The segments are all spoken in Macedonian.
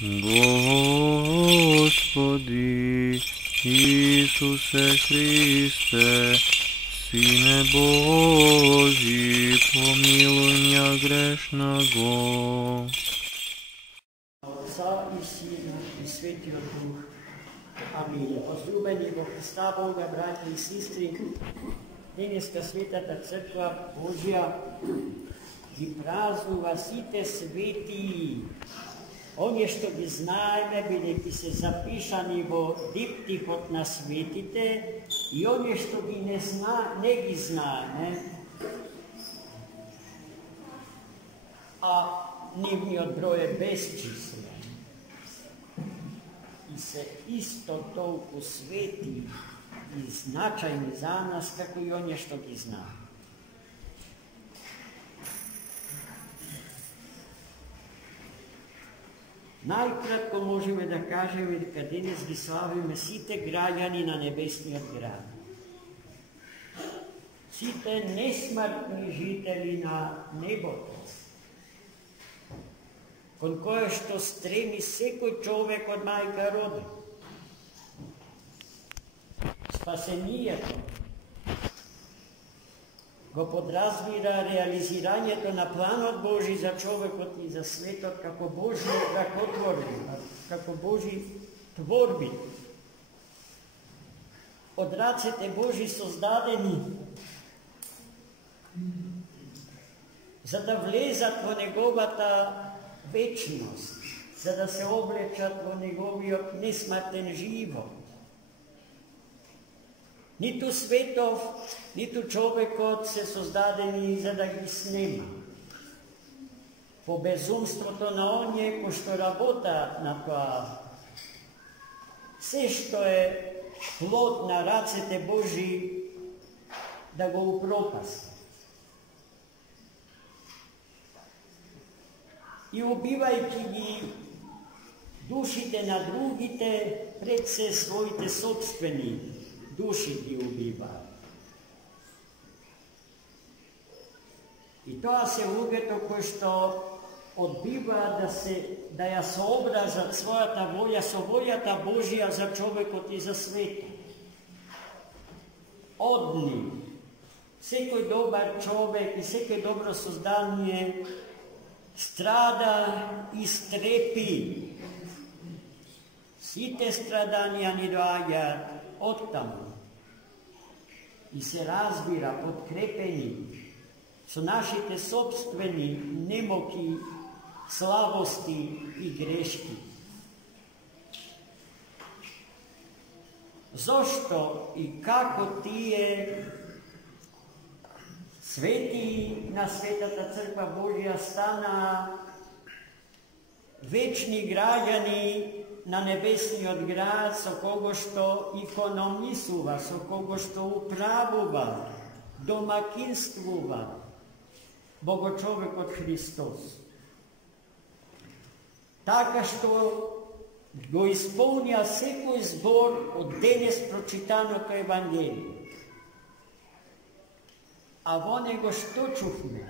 Господи Исусе Христе, Сине Божий, помилуй меня грешного. Отца и Сина и Святого Духа. Аминь. Возлюбени во Христа Бога, братья и сестры, Денеска Светата Църква Божия ги празнува сите свети. Оние што ги знаеме, бидејќи се запишани во диптихот на светите, и оние што ги не ги знаеме, а нивниот број е безчислен. И се исто толку свети и значајни за нас, како и оние што ги знаеме. Најкратко можеме да кажеме дека денес ги славиме сите граѓани на небесниот град. Сите несмртни жители на небото, кон кое што стреми секој човек од мајка роди. Спасението го подразбира реализирањето на планот Божи за човекот и за светот како Божи ракотворби, како Божи творби. Од рацете Божи создадени за да влезат во неговата вечност, за да се облечат во неговиот несмртен живот. Ниту светов, ниту човекот се создадени за да ги снема. По безумството на оние кои што работаат на тоа, се што е плод на рацете Божи да го упропастат. И убивајќи ги душите на другите, пред се своите собствени души ги убиваат. И тоа се луѓето кои што одбиваат да ја сообразат својата волја со волјата Божија за човекот и за светот. Од нив секој добар човек и секој добро создание страда и стрепи. Сите страданија ни доаѓаат оттаму и се разбира подкрепени со нашите собствени немоки, слабости и грешки. Зошто и како тие свети на Светата Црква Божја стана вечни граѓани на небесниот град, со кого што икономисува, со кого што управува, домакинствува Богочовекот Христос. Така што го исполнија секој збор од денес прочитаното Евангелие. А во него што чувме?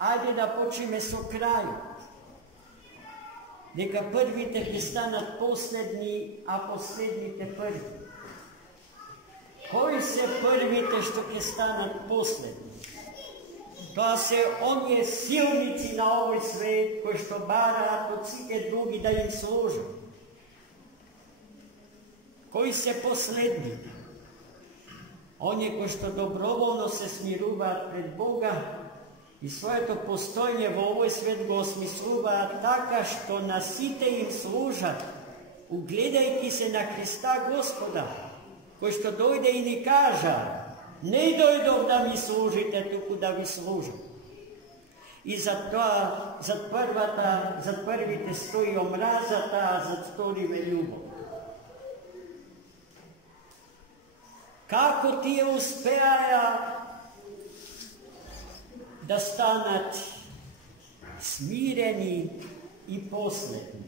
Ајде да почнеме со крајот. Дека првите ќе станат последни, а последните први. Кои се првите што ќе станат последни? Тоа се оние силници на овој свет кои што бараат од сите други да им служат. Кои се последните? Оние кои што доброволно се смируваат пред Бога и своето постојање во овој свет го осмислуваат така што на сите им служат, угледајќи се на Христа Господа, кој што дојде и ни кажа: не дојдов да ми служите, туку да ви служам. И за тоа, зад првите стои омразата, а зад вториве љубов. Како тие успеаја да станат смирени и последни?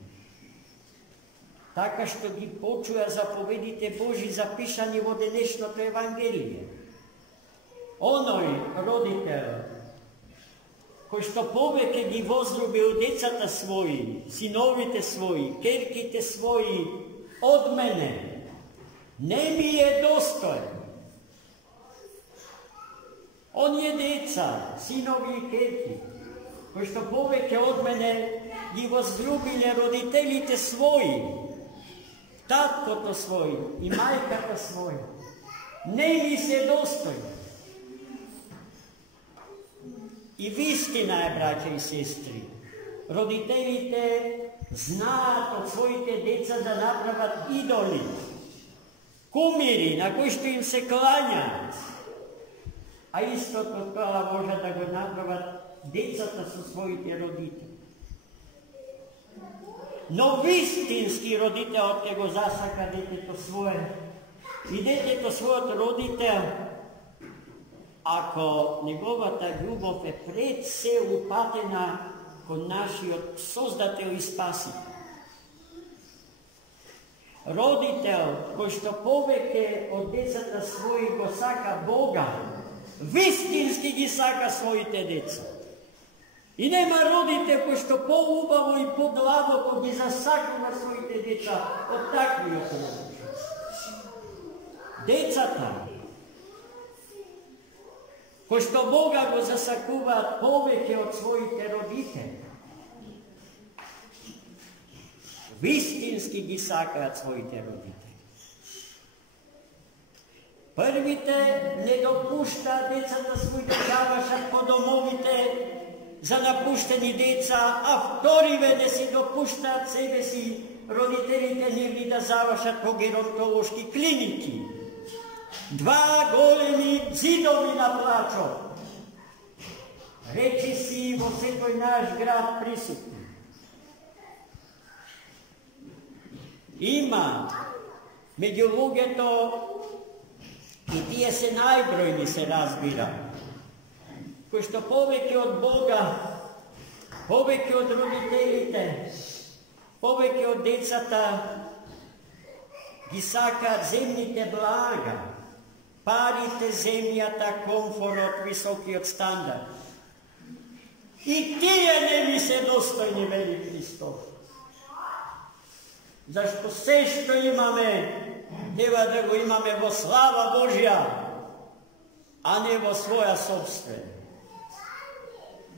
Така што ги почуја заповедите Божи запишани во денешното Евангелие. Оној родител koji što poveke gi возлюбил djecata svoji, sinovite svoji, kerkite svoji od mene, ne mi je dostojan. On je djeca, sinovi i kerki, koji što poveke od mene gi возлюбile roditelite svoji, tatko svoj i majka svoj, ne mi se dostojan. I vistina je, braće i sestri, roditelite znat od svojite djeca da napravat idoli, kumiri na koji što im se klanja, a isto to može da go napravat djecata su svojite roditelji. No vistinski roditelj od kego zasaka djeteto svoje i djeteto svoje od roditelja, ako njegova ta ljubav je pred se upatena kod naši od Sozdatelj i Spasitelj. Roditelj koji što poveke od djecata svojih go saka Boga, vistinski gi saka svojite djeca. I nema roditelj koji što po ubavu i po glavu koji gi zasaka na svojite djeca od takvih okolnosti. Djecata koji što Boga go zasakuva poveke od svojite roditelja, vistinski gi saka od svojite roditelja. Prvite ne dopušta djecata svoj da zavašat po domovite za napušteni djeca, a vtorive da si dopušta sebe si roditelite njegli da zavašat po gerontološki kliniki. Dva golemi zidovi na plaćo. Reči si vo svoj naš grad prisutni. Ima među lugeto i tije se najbrojni se razbira. Koji što poveke od Boga, poveke od roditelite, poveke od djecata, gisaka zemljite blaga, parite zemljata komfor od visoki od standard. I tije ne mi se dostojni, veli Hristos. Zašto sve što imame, treba da go imame vo slava Božja, a ne vo svoja sobstvena.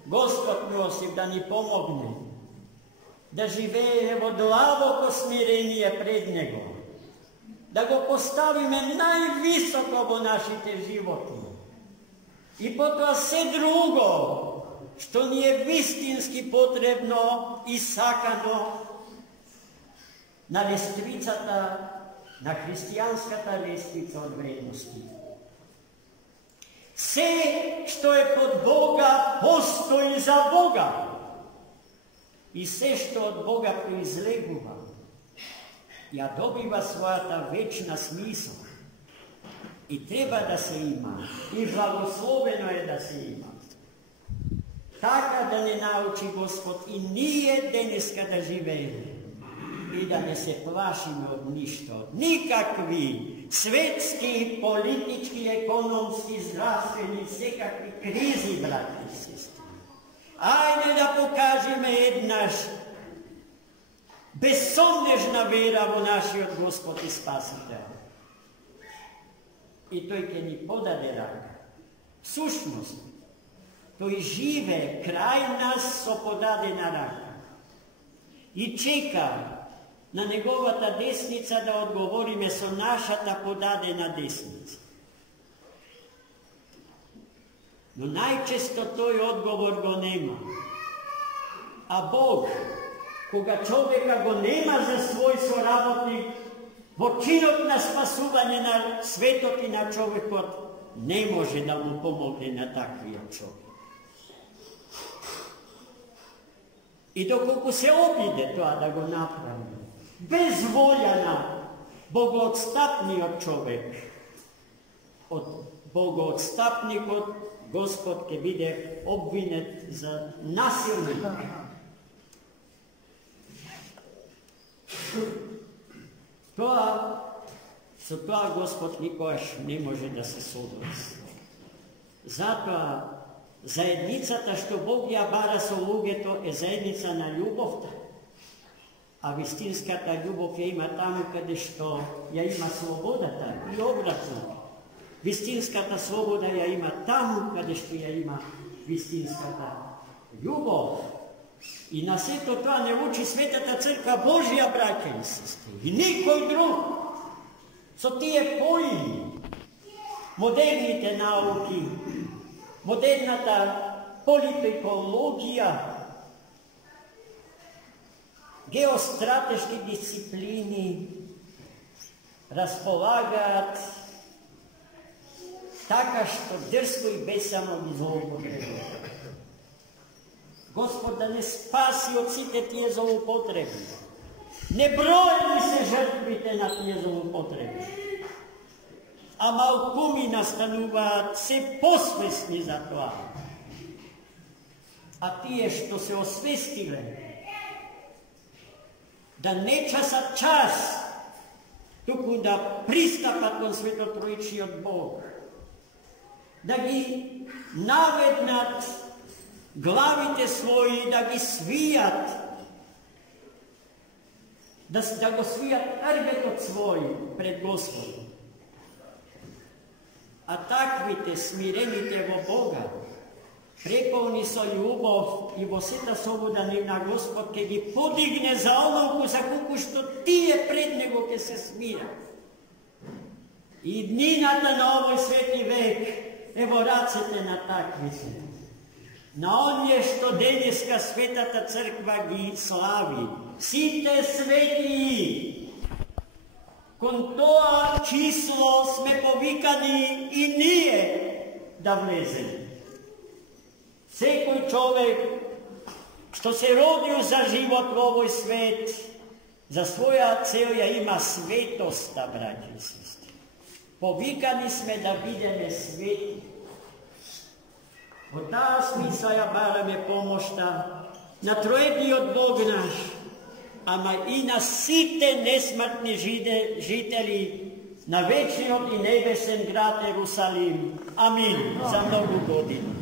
Gospod milostiv da ni pomogne, da živejemo dlavoko smirenije pred njegom, da go postavime najvisoko vo našite životi. I potom sve drugo, što nije vistinski potrebno i sakano na lestvicata, na hristijanskata lestvica od vrednosti. Sve što je pod Boga postoji za Boga. I sve što od Boga proizleguva, ja dobiva svoja ta večna smisla. I treba da se ima. I blagosloveno je da se ima. Така да не научи Господ и ние денеска да живеем. И да не се плашиме од ништо. Никакви светски, политички, економски, здравствени, всекакви кризи, брати и сестри. Ајде да покажеме еднаш безсомнежна вера во нашиот Господ и Спасител. И тој ќе ни подаде рака. Сушност, тој живе крај нас со подадена рака и чека на неговата десница да одговориме со нашата подадена десница. Но најчесто тој одговор го нема. А Бог, кога човека го нема за свој соработник, во чинот на спасување на светот и на човекот, не може да му помогне на таквиот човек. И доколку се обиде тоа да го направи, без волја на богоотстапниот човек, од богоотстапникот Господ ќе биде обвинет за насилник. Со тоа Господ никогаш не може да се согласи. Затоа Заедницата што Бог ја бара со луѓето е заедница на љубовта. А вистинската љубов ја има таму каде што ја има слободата и обратно. Вистинската слобода ја има таму каде што ја има вистинската љубов. И на сето тоа не учи Светата Црква Божја, браќа и сестри. И никој друг. Со тие поими, модерните науки, модерната политикологија, геостратешки дисциплини располагаат така што дрско и бесано ги злоупотребуваат. Господ да не спаси од сите тие злоупотреби. Неброени се жртвите на тие злоупотреби. А малкуми настануваат се посвесни за тоа. А тие што се освестиле да не часат час, туку да пристапат кон Светотроичниот Бог, да ги наведнат главите своји, да ги свијат, да го свијат рбетот свој пред Господом. А таквите, смирените во Бога, преполни со љубов и во сета слобода на Господ ќе ги подигне за онолку за колку што тие пред Него ќе се смират. И днината на овој свети век е во рацете на таквите. На оние што денеска Светата Црква ги слави. Сите свети. Кон тоа число сме повикани и ние да влеземе. Секој човек што се родил за живот во овој свет, за своја цел ја има светоста, браќи и сестри. Повикани сме да бидеме свети. Во таа смисла ја бараме помошта на троедниот Бог наш, ама и на сите несмртни жители на вечниот и небесен град Ерусалим. Амин. За многу години.